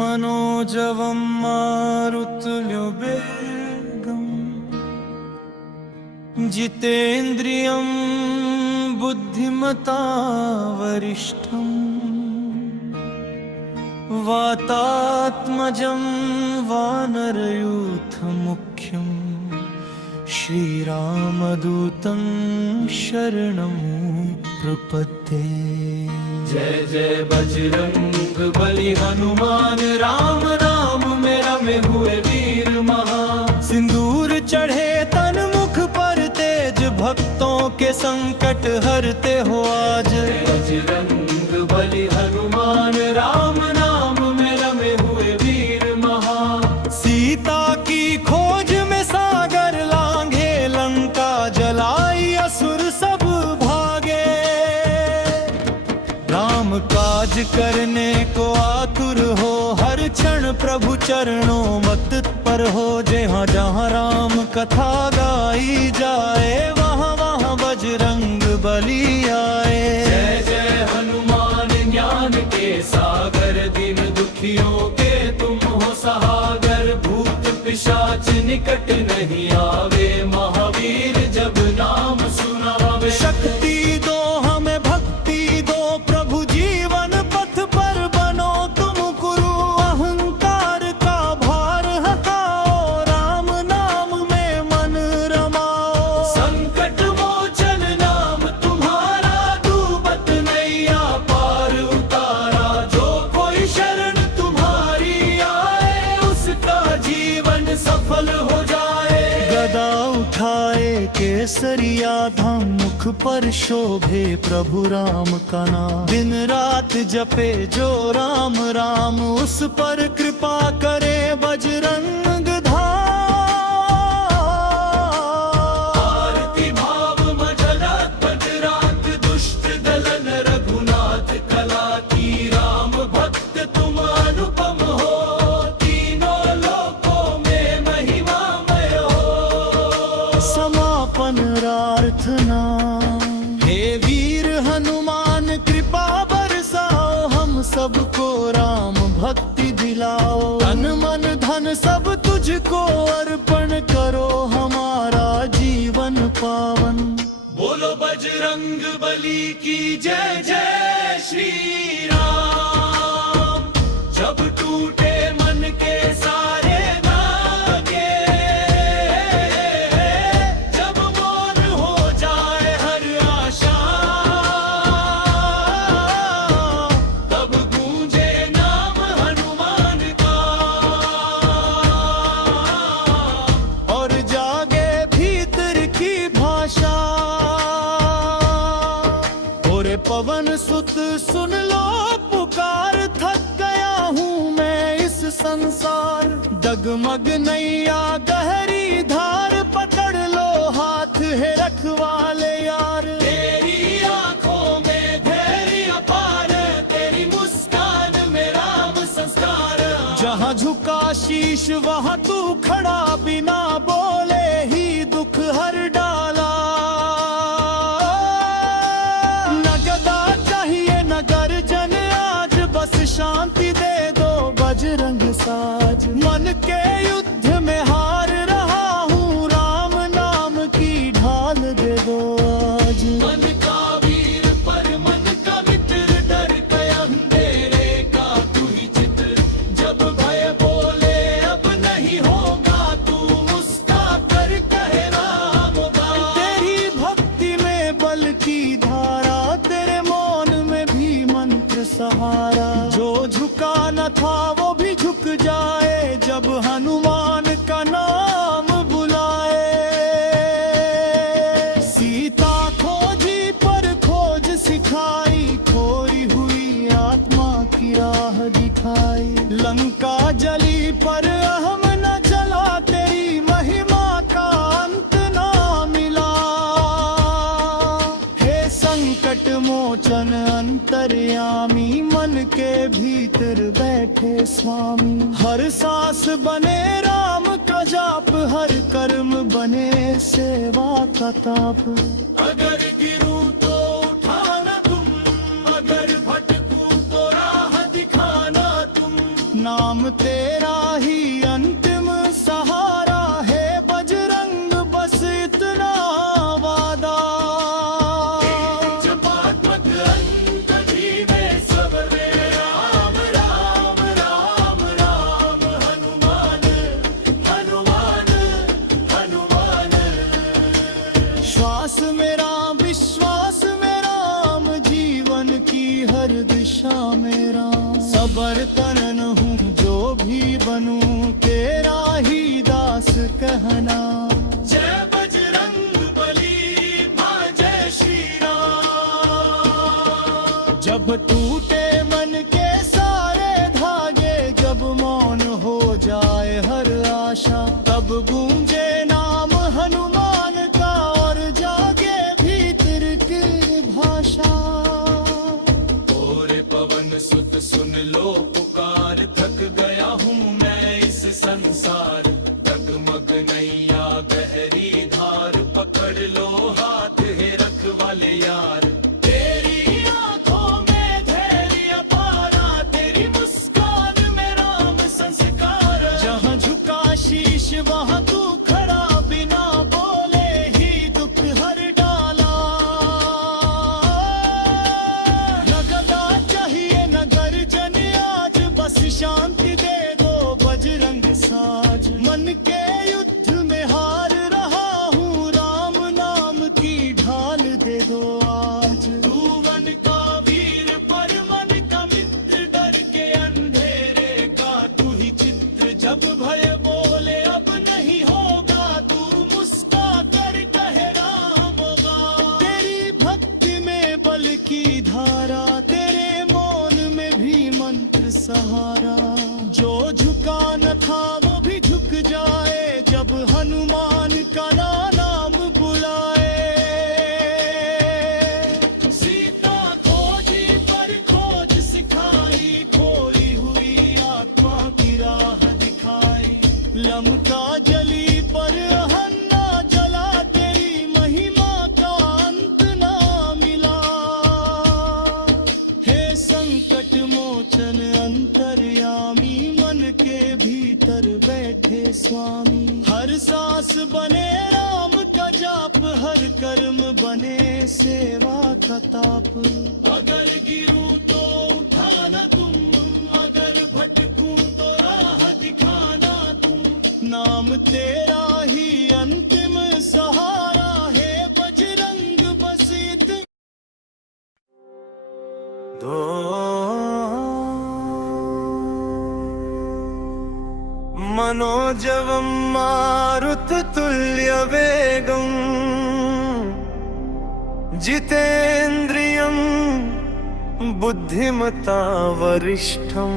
मनोजवं मारुतुल्यवेगम् जितेन्द्रियं बुद्धिमता वरिष्ठम् वातात्मजं वानरयूथमुख्यं श्रीरामदूतं शरणं प्रपद्ये। जय जय बजरंग बली हनुमान राम नाम में रमे हुए वीर महा। सिंदूर चढ़े तन मुख पर तेज भक्तों के संकट हरते हो आज। बजरंग बली हनुमान राम नाम में रमे हुए वीर महा। सीता की खोज में सागर लांघे लंका जलाई असुर सब भागे। राम काज करने को आतुर हो हर क्षण प्रभु चरणों मत पर हो। जहाँ जहाँ राम कथा गाई जाए वहाँ वहाँ बजरंग बली आए। जय जय हनुमान ज्ञान के सागर दिन दुखियों के तुम हो सहागर। भूत पिशाच निकट नहीं आवे महावीर जब नाम सुनावे। शक्ति दो हमें भक्ति दो प्रभु जीवन पथ पर बनो तुम गुरु। अहंकार का भार हटाओ राम नाम में मन रमाओ। संकट मोचन नाम तुम्हारा दूबत नैया पार उतारा। जो कोई शरण तुम्हारी आए उसका जीवन सफल हो जाए। गदा उठाए केसरिया धाम मुख पर शोभे प्रभु राम का नाम। दिन रात जपे जो राम राम उस पर कृपा करे बजरंग धाम। आरती भाव मजलत बजरात दुष्ट दलन रघुनाथ कला की। राम भक्त तुम अनुपम हो तीनों लोकों में महिमामय हो। समापन प्रार्थना हे वीर हनुमान कृपा बरसाओ। हम सबको राम भक्ति दिलाओ। तन मन धन सब तुझको अर्पण करो हमारा जीवन पावन। बोलो बजरंग बली की जय जय श्री राम। जब टूटे मन के सारे धागे। जब मौन हो जाए हर आशा। तब गूंजे नाम हनुमान का। और जागे भीतर की भाषा। और पवन सुत सुन लो पुकार। थक गया हूँ मैं इस संसार। डगमग नैया गहरी धार। पकड़ लो हाथ है रखवाले यार। तेरी आंखों में धैर्य अपार। तेरी मुस्कान में राम संस्कार। जहाँ झुका शीश वहाँ तू खड़ा बिना बोले ही दुख हर डाला। न गदा चाहिए न गर्जन आज बस शांति दे दो बजरंग साज। मन के युद्ध में हार रहा हूँ राम नाम की ढाल दे दो आज। मन का वीर पर मन का मित्र डर के अंधेरे का तू ही चित्र। जब भय बोले अब नहीं होगा तू मुस्का कर कहे राम बाण। तेरी भक्ति में बल की धारा। तेरे मौन में भी मंत्र सहारा। जो झुका न था वो भी झुक जाए जब हनुमान का नाम बुलाए। सीता खोजी पर खोज सिखाई। खोई हुई आत्मा की राह दिखाई। लंका जली पर अहम न जला। तेरी महिमा का अंत ना मिला। हे संकट मोचन अंतर्यामी मन के भीतर बैठे स्वामी। हर सांस बने राम का जाप। हर कर्म बने सेवा का ताप। अगर गिरूं तो उठाना तुम। अगर भटकूं तो राह दिखाना तुम। नाम तेरा ही अंतिम सहारा है बजरंग, बस इतना वादा। जपात्मक अंत धीमे सबरे, राम राम राम राम, हनुमान हनुमान हनुमान। श्वास मेरा विश्वास में राम, जीवन की हर दिशा में राम। सबर तरन हूँ जो भी बनूं, तेरा ही दास कहना। जय बजरंग बली, मां जय श्री राम। जब टूटे मन के सारे धागे, जब मौन हो जाए हर आशा, तब गूंजे नाम हनुमान का और जागे भीतर की भाषा। और पवन सुत सुन लो पुकार, थक गया हूँ मैं इस संसार। डगमग नैया गहरी धार, पकड़ लो हाथ है रखवाले यार। तेरी आंखों में धैर्य पारा, तेरी मुस्कान में राम संस्कार। जहाँ झुका शीश वहाँ तू खड़ा, बिना बोले ही दुख हर डाला। न गदा चाहिए न गर्जन आज, बस शांति दे दो बजरंग साज। मन के युद्ध में हार रहा हूँ, राम नाम की ढाल दे दो आज। तू वन का वीर पर मन का मित्र, डर के अंधेरे का तू ही चित्र। जब भय बोले अब नहीं होगा, तू मुस्का कर कहे राम होगा। तेरी भक्ति में बल की धारा, तेरे मौन में भी मंत्र सहारा। जो झुका न था वो भी झुक जाए, जब हनुमान का नाम बुलाए। सीता खोजी पर खोज सिखाई, खोई हुई आत्मा की राह दिखाई। लंका जली पर हन्ना जला, तेरी महिमा का अंत ना मिला। हे संकट मोचन अंतर्यामी, मन के भीतर बैठे स्वामी। हर सांस बने राम का जाप, हर कर्म बने सेवा का ताप। अगर गिरूं तो उठाना तुम, अगर भटकूं तो राह दिखाना तुम। नाम तेरा ही अंतिम सहारा है बजरंग, बस इतना। मनोजवं मारुततुल्यवेगं, जितेन्द्रियं बुद्धिमता वरिष्ठं।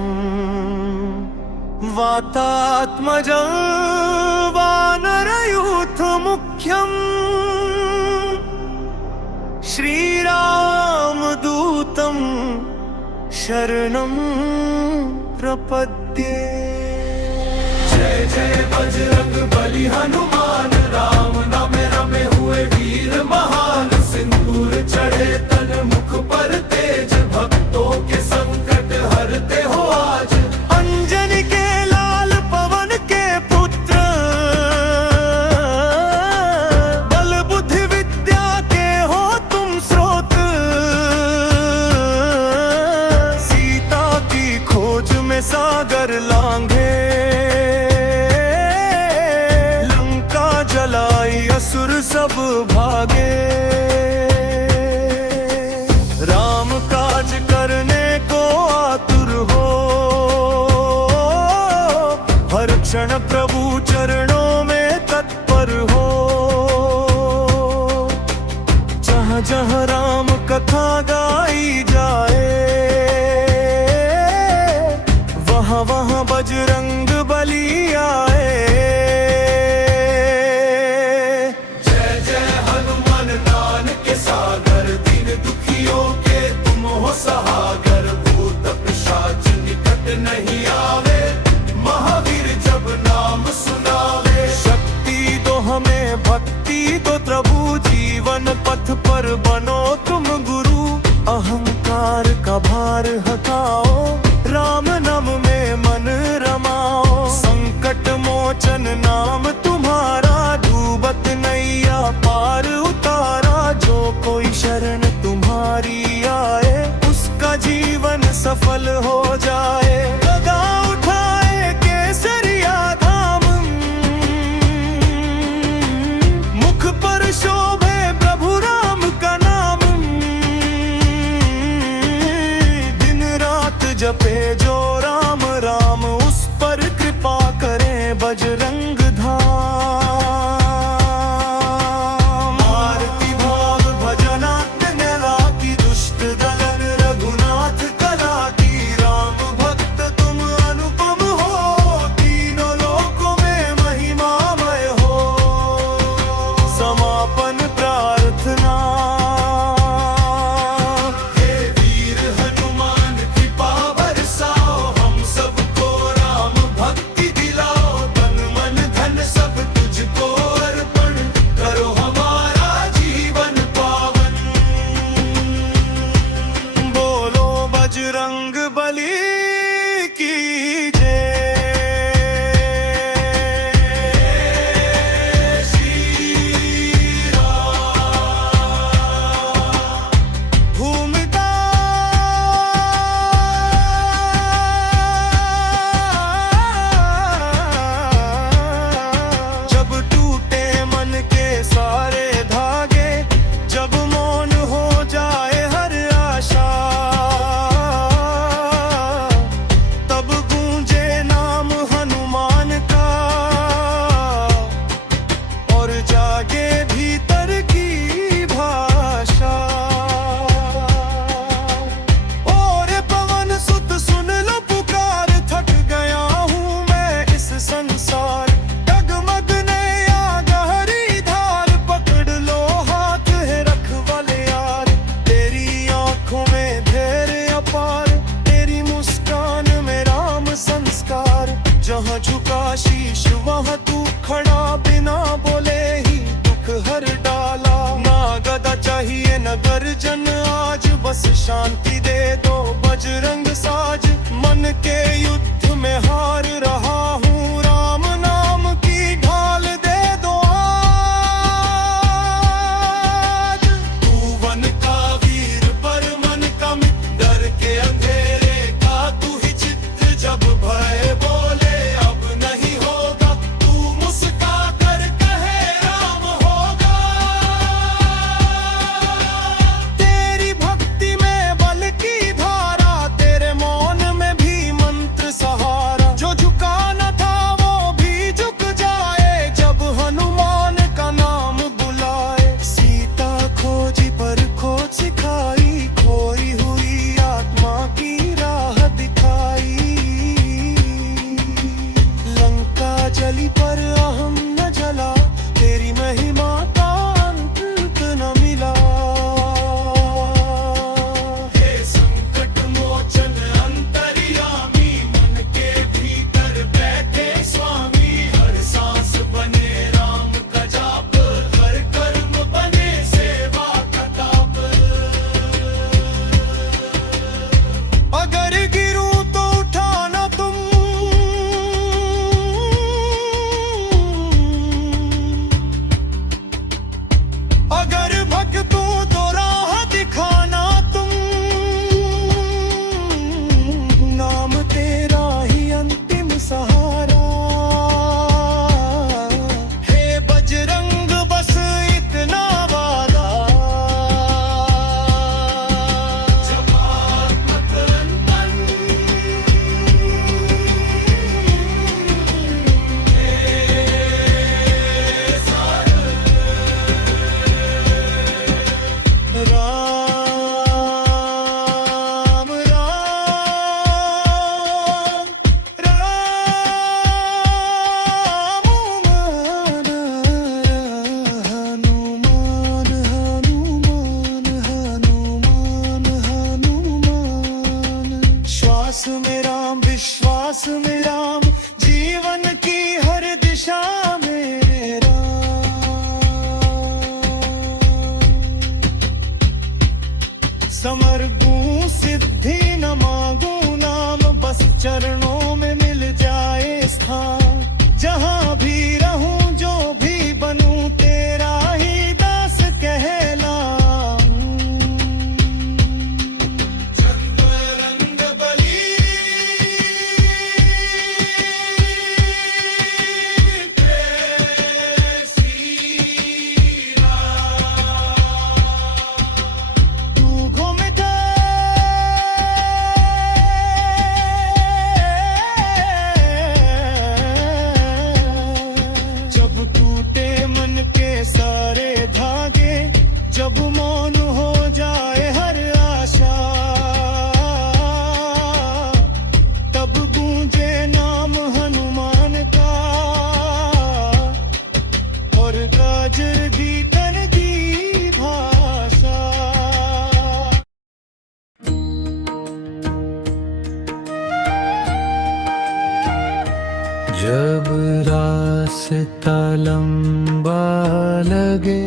वातात्मजं वानरयूथमुख्यं, श्रीरामदूतं शरणं प्रपद्ये। जय जय बजरंग बली हनुमान, राम नाम रमे हुए वीर महान। सिंदूर चढ़े तन मुख पर तेज, भक्तों के संकट हरते हो आज। अंजनी के लाल पवन के पुत्र, बल बुद्धि विद्या के हो तुम स्रोत। सीता की खोज में सागर लांघे, लंका जलाई असुर सब भागे। राम काज करने को आतुर हो, हर क्षण प्रभु चरणों में तत्पर हो। जहाँ जहाँ राम कथा गाई जाए, वहाँ वहाँ बजरंग बली आए। जय जय हनुमान ज्ञान के सागर, दीन दुखियों के तुम हो सहागर। भूत पिशाच निकट नहीं आवे, महावीर जब नाम सुनावे। शक्ति दो हमें भक्ति दो प्रभु, जीवन पथ पर बनो तुम गुरु। अहंकार का भार हटाओ, राम नाम में मन रमा। जपे जो राम राम उस पर कृपा करें बजरंग धाम। आरती भाव भजनात् नेला की दुष्ट दलन रघुनाथ कला की राम भक्त तुम अनुपम हो तीनों लोकों में महिमामय हो। समापन प्रार्थना बजरंग बली की जय। श्री राम। भूमिका जब टूटे मन के सारे धागे, जब मौन हो जाए हर आशा, जागे भीतर की भाषा। और पवन सुत सुन लो पुकार, थक गया हूँ मैं इस संसार। डगमग ने या गहरी धार, पकड़ लो हाथ है रखवाले यार। तेरी आंखों में धैर्य अपार, तेरी मुस्कान में राम संस्कार। जहाँ झुका शीश वहाँ तू खड़ा, बिना बोले ही दुख हर डाला। ना गदा चाहिए न गर्जन आज, बस शांति दे दो बजरंग साज। मन के युद्ध में हार रहा हूँ, राम नाम की ढाल दे दो आज। तू वन का वीर पर मन का मित्र, डर के अंधेरे का तू ही चित्त। जब भय बोले जली पर अहम न जला, तेरी महिमा का अंत न मिला। हे संकट मोचन अंतर्यामी, मन के भीतर बैठे स्वामी। हर सांस बने राम का जाप, हर कर्म बने सेवा का ताप। अगर गिरूं तो उठाना तुम, अगर भटकूं तो राह दिखाना तुम। नाम तेरा ही अंतिम सहारा। हे बजरंग बस इतना वादा, जपात्मक अंतन। राम राम राम हनुमान हनुमान हनुमान हनुमान हनुमान। श्वास में राम विश्वास में राम, जीवन की हर दिशा मेरे समर्गूं सिद्धि न मांगूं नाम, बस चरणों में मिल जाए स्थान। जहाँ भी रहूं जो भी बनूं, तेरा ही दास कहलाऊं। बजरंग बली जब रास्ता लंबा लगे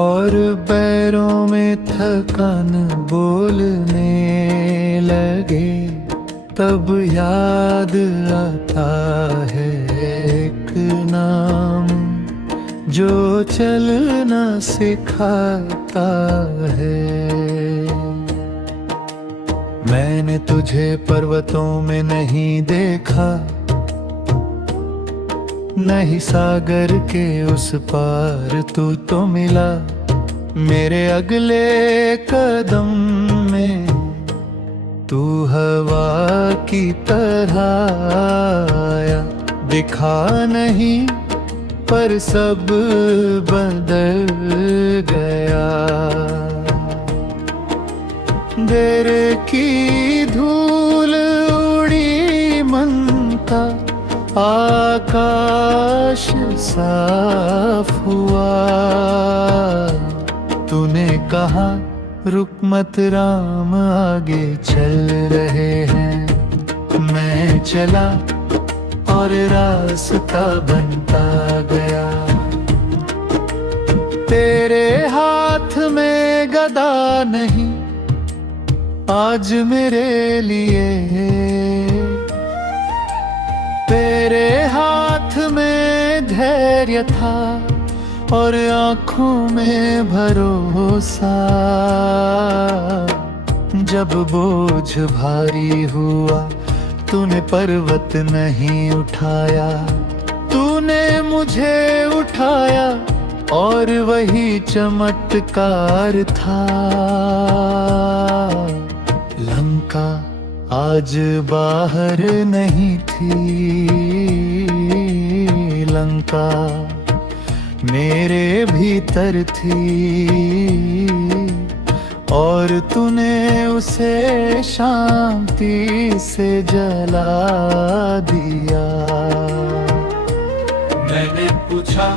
और पैरों में थकान बोलने लगे, तब याद आता है एक नाम जो चलना सिखाता है। मैंने तुझे पर्वतों में नहीं देखा, नहीं सागर के उस पार तू तो मिला मेरे अगले कदम में। तू हवा की तरह आया, दिखा नहीं पर सब बदल गया। देर की धूल उड़ी मन का, आकाश साफ हुआ। तूने कहा रुक मत राम, आगे चल रहे हैं। मैं चला और रास्ता बनता गया। तेरे हाथ में गदा नहीं आज मेरे लिए, तेरे हाथ में धैर्य था और आँखों में भरोसा। जब बोझ भारी हुआ तूने पर्वत नहीं उठाया, तूने मुझे उठाया और वही चमत्कार था। लंका आज बाहर नहीं थी, लंका मेरे भीतर थी और तूने उसे शांति से जला दिया। मैंने पूछा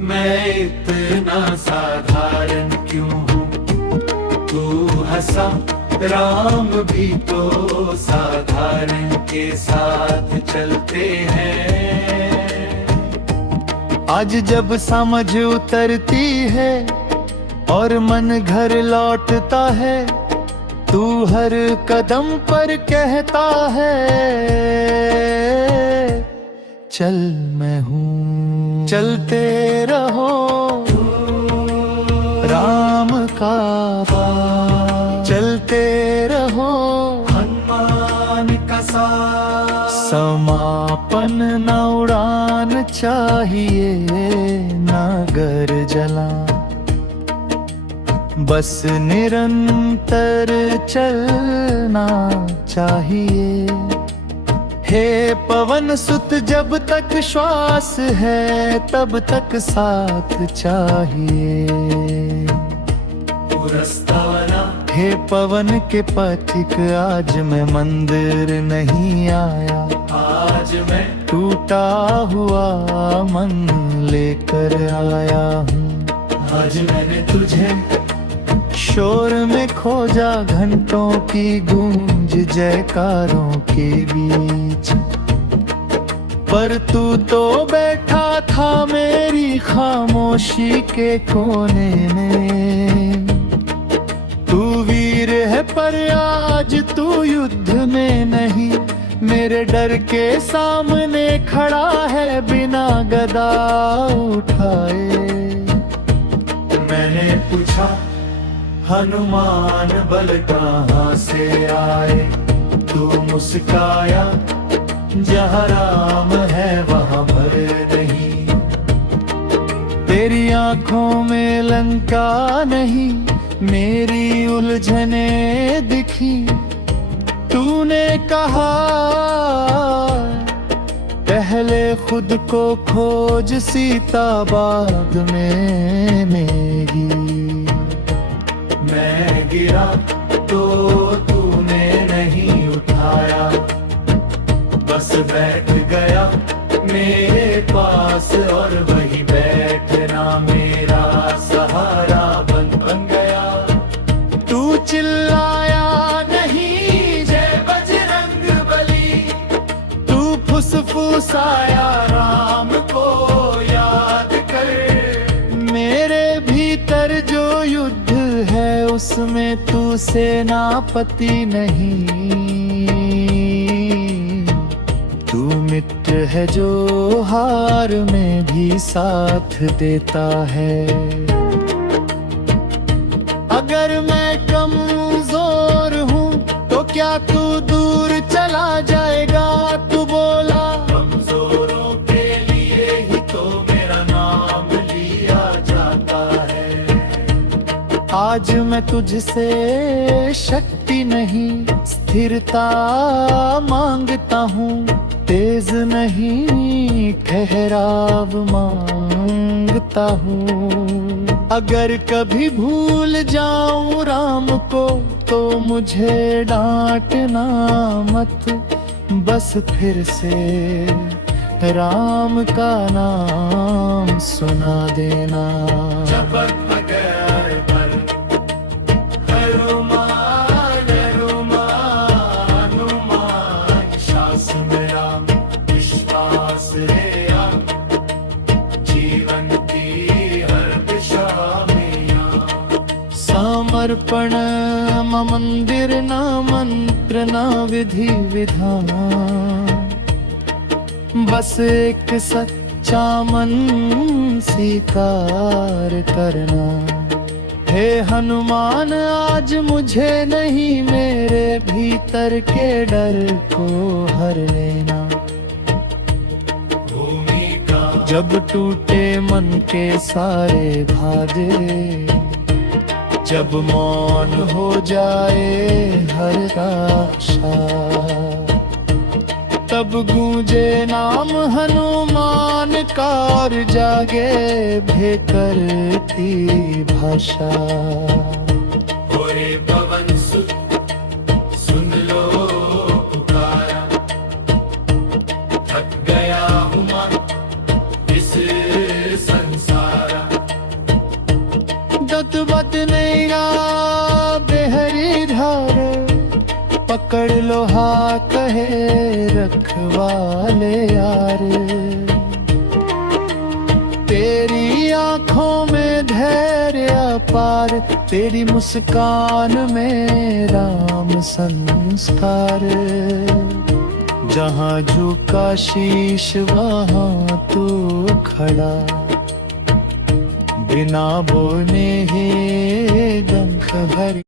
मैं इतना साधारण क्यों हूँ, तू हंसा राम भी तो साधारण के साथ चलते हैं। आज जब समझ उतरती है और मन घर लौटता है, तू हर कदम पर कहता है चल मैं हूँ। चलते रहो राम का पाथ, चलते रहो हनुमान का साथ। समापन न उड़ान चाहिए न गर्जना, बस निरंतर चलना चाहिए। हे पवन सुत जब तक श्वास है तब तक साथ चाहिए। रास्ता बना हे पवन के पथिक आज मैं मंदिर नहीं आया, आज मैं टूटा हुआ मन लेकर आया हूँ। आज मैंने तुझे शोर में खोजा घंटों की गूंज जयकारों के बीच, पर तू तो बैठा था मेरी खामोशी के कोने में। तू वीर है पर आज तू युद्ध में नहीं, मेरे डर के सामने खड़ा है बिना गदा उठाए। मैंने पूछा हनुमान बल कहाँ से आए, तू मुस्काया जहाँ राम है वहाँ भर नहीं। तेरी आंखों में लंका नहीं मेरी उलझने दिखी। तूने कहा पहले खुद को खोज सीता बाद में मेरी। मैं गिरा तो तूने नहीं उठाया, बस बैठ गया मेरे पास और वही बैठना मेरा सहारा बन गया। तू चिल्लाया नहीं जय बजरंग बली, तू साया राम को याद कर। मेरे भीतर जो युद्ध है उसमें तू सेनापति नहीं, तू मित्र है जो हार में भी साथ देता है। अगर मैं कमजोर हूँ तो क्या तू दूर चला जाएगा? तू बोला कमजोरों के लिए ही तो मेरा नाम लिया जाता है। आज मैं तुझसे शक्ति नहीं स्थिरता मांगता हूँ, तेज नहीं ठहराव मांगता हूँ। अगर कभी भूल जाऊं राम को तो मुझे डांटना मत, बस फिर से राम का नाम सुना देना। हनुमान हनुमान हनुमान, शास में राम विश्वास है राम, जीवन की हर दिशा में राम। समर्पण न मंदिर न मंत्र न विधि विधान, बस एक सच्चा मन स्वीकार करना। हे हनुमान आज मुझे नहीं मेरे भीतर के डर को हर लेना। जब टूटे मन के सारे धागे, जब मौन हो जाए हर आशा, तब गूंजे नाम हनुमान का और जागे भेकरती भाषा। ओरे पवन सुत सुन लो पुकारा, थक गया हूँ मैं इस संसारा। दत्तवत नैया बेहरी धार, पकड़ लो हाथ कहे रखवाले यार। तेरी आंखों में धैर्य अपार, तेरी मुस्कान में राम संस्कार। जहाँ झुका शीश वहाँ तू खड़ा, बिना बोले ही डंक भर